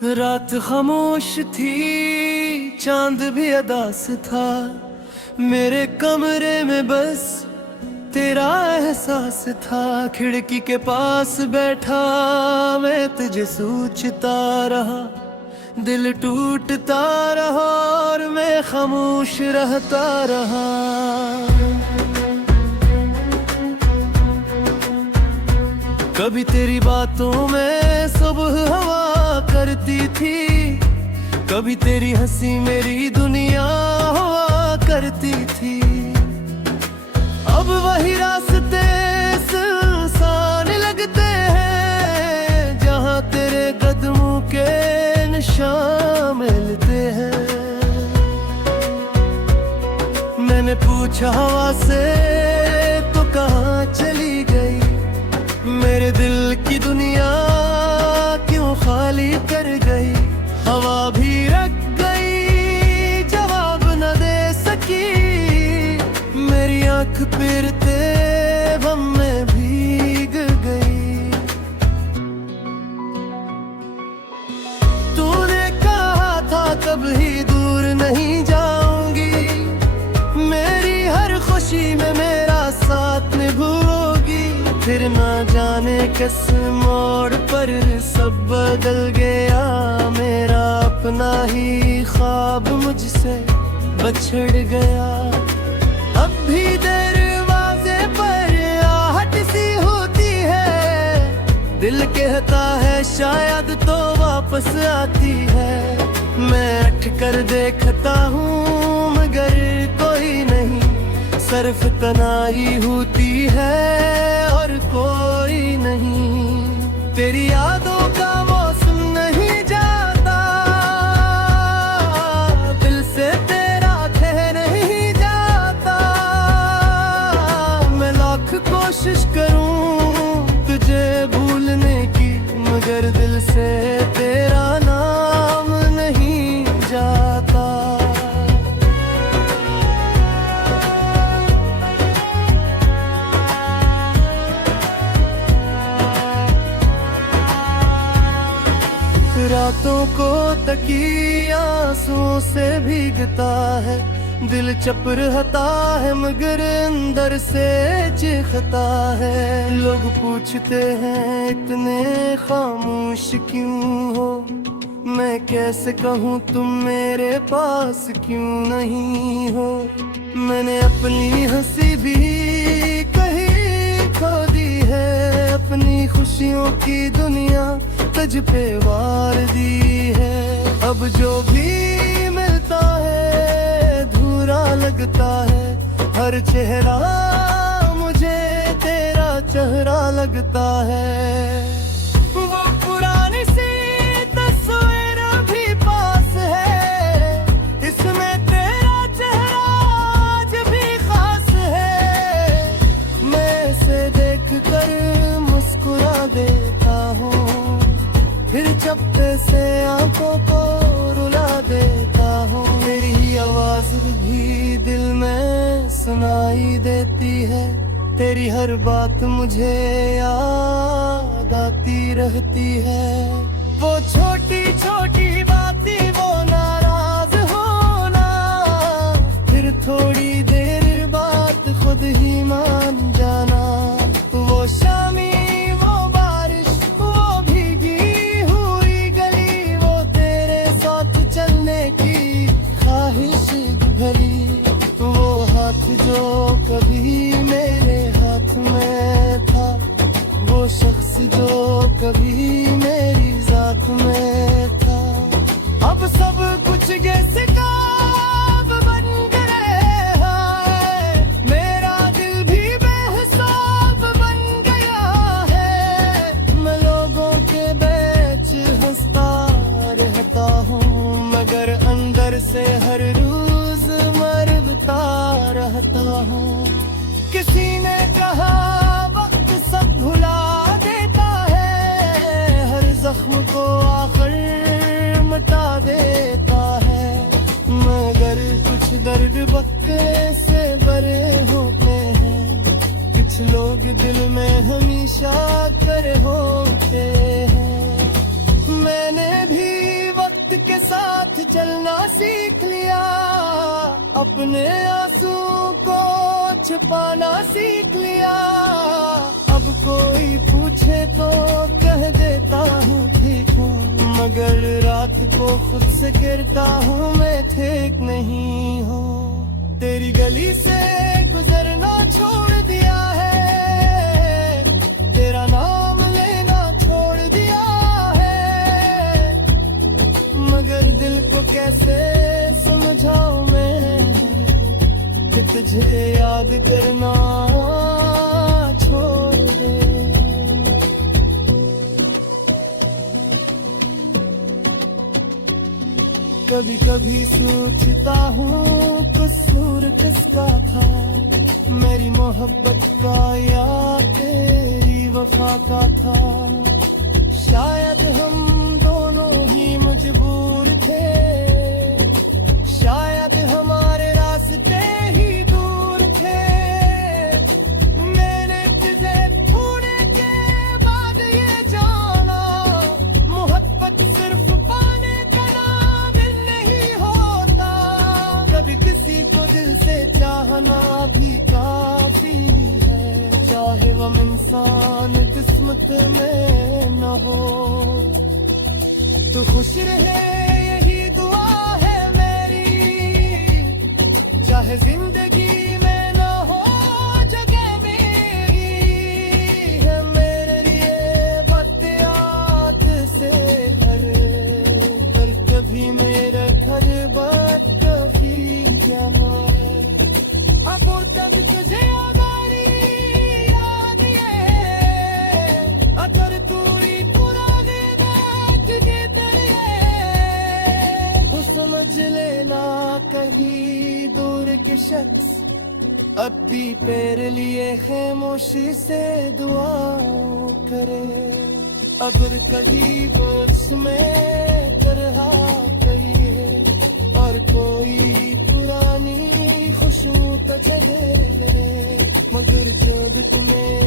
रात खामोश थी, चांद भी अदास था। मेरे कमरे में बस तेरा एहसास था। खिड़की के पास बैठा मैं तुझे सोचता रहा। दिल टूटता रहा और मैं खामोश रहता रहा। कभी तेरी बातों में सुबह हवा करती थी, कभी तेरी हंसी मेरी दुनिया हुआ करती थी। अब वही रास्ते सुनसान लगते हैं, जहाँ तेरे कदमों के निशान मिलते हैं। मैंने पूछा हवा से तो कहाँ चली गई, मेरे दिल की दुनिया क्यों खाली कर गई। हवा भी रख गई, जवाब न दे सकी। मेरी आँख फिरते गम में भीग गई। तूने कहा था कभी दूर नहीं जाऊंगी, मेरी हर खुशी में मेरा साथ निभाओगी। फिर ना जाने किस मोड़ पर सब बदल गया। मेरा अपना ही ख्वाब मुझसे बछड़ गया। अब भी दरवाजे पर आहट सी होती है, दिल कहता है शायद तो वापस आती है। मैं अट कर देखता हूँ मगर कोई नहीं, सिर्फ तन्हाई होती है और कोई नहीं। तेरी यादों का मौसम नहीं जाता, दिल से तेरा ठह नहीं जाता। मैं लाख कोशिश करूं तुझे भूलने की, मगर दिल से तेरा नाम नहीं जाता। रातों को तकिया आंसुओं से भीगता है, दिल चप रहता है मगर अंदर से चीखता है। लोग पूछते हैं इतने खामोश क्यों हो, मैं कैसे कहूँ तुम मेरे पास क्यों नहीं हो। मैंने अपनी हंसी भी कहीं खो दी है, अपनी खुशियों की दुनिया तुझ पे वार दी है। अब जो भी मिलता है अधूरा लगता है, हर चेहरा मुझे तेरा चेहरा लगता है। वो पुरानी सी तस्वीर भी पास है, इसमें तेरा चेहरा आज भी खास है। मैं इसे देख कर मुस्कुरा देता हूँ, फिर चप्पे से आंखों को रुला देता हूँ। तेरी आवाज भी दिल में सुनाई देती है, तेरी हर बात मुझे याद आती रहती है। वो छोटी छोटी बातें, वो नाराज होना, फिर थोड़ी देर बाद खुद ही मान जाना। वो शामी की ख्वाहिश भरी, वो हाथ जो कभी मेरे हाथ में था, वो शख्स जो कभी मेरी जात में था। अब सब कुछ जैसे काब बन गया है, मेरा दिल भी बेहिसाब बन गया है। मैं लोगों के बीच हंसता रहता हूँ, मगर अंदर से हर रोज मरता रहता हूँ। किसी ने कहा वक्त सब भुला देता है, हर जख्म को आखिर मिटा देता है। मगर कुछ दर्द बक्के से बरे होते हैं, कुछ लोग दिल में हमेशा करे होते हैं। मैंने भी वक्त के साथ चलना सीख लिया, अपने आंसू को छुपाना सीख लिया। अब कोई पूछे तो कह देता हूँ ठीक हूँ, मगर रात को खुद से गिरता हूँ मैं ठीक नहीं हूँ। तेरी गली से गुजरना छोड़ दिया है, तेरा नाम लेना छोड़ दिया है, मगर दिल को कैसे समझाऊं मैं कि तुझे याद करना छोड़ दे। कभी कभी सोचता हूँ कसूर किसका था, मेरी मोहब्बत का या तेरी वफा का था। शायद हम दोनों ही मजबूर थे, शायद हमारे रास्ते ही दूर थे। मैंने तुझे खोने के बाद ये जाना, मोहब्बत सिर्फ पाने का नाम नहीं होता। कभी किसी को दिल से चाहना भी काफी है, चाहे वो इंसान किस्मत में न हो। तो खुश रहे यही दुआ है मेरी, चाहे जिंदगी में न हो जगह मेरी। है मेरे लिए बत्तियात से भरे, पर कभी मेरा घर बात कभी क्या अगर तब तुझे अगारी याद ये, अगर तू ही पुराने बात तुझे तो समझ लेना कहीं दूर के शख्स अब भी तेरे लिए खामोशी से दुआ करे। अगर कभी बस में तरह कहिए और कोई पुरानी खुशबू तो चले गए, मगर जब तुम्हें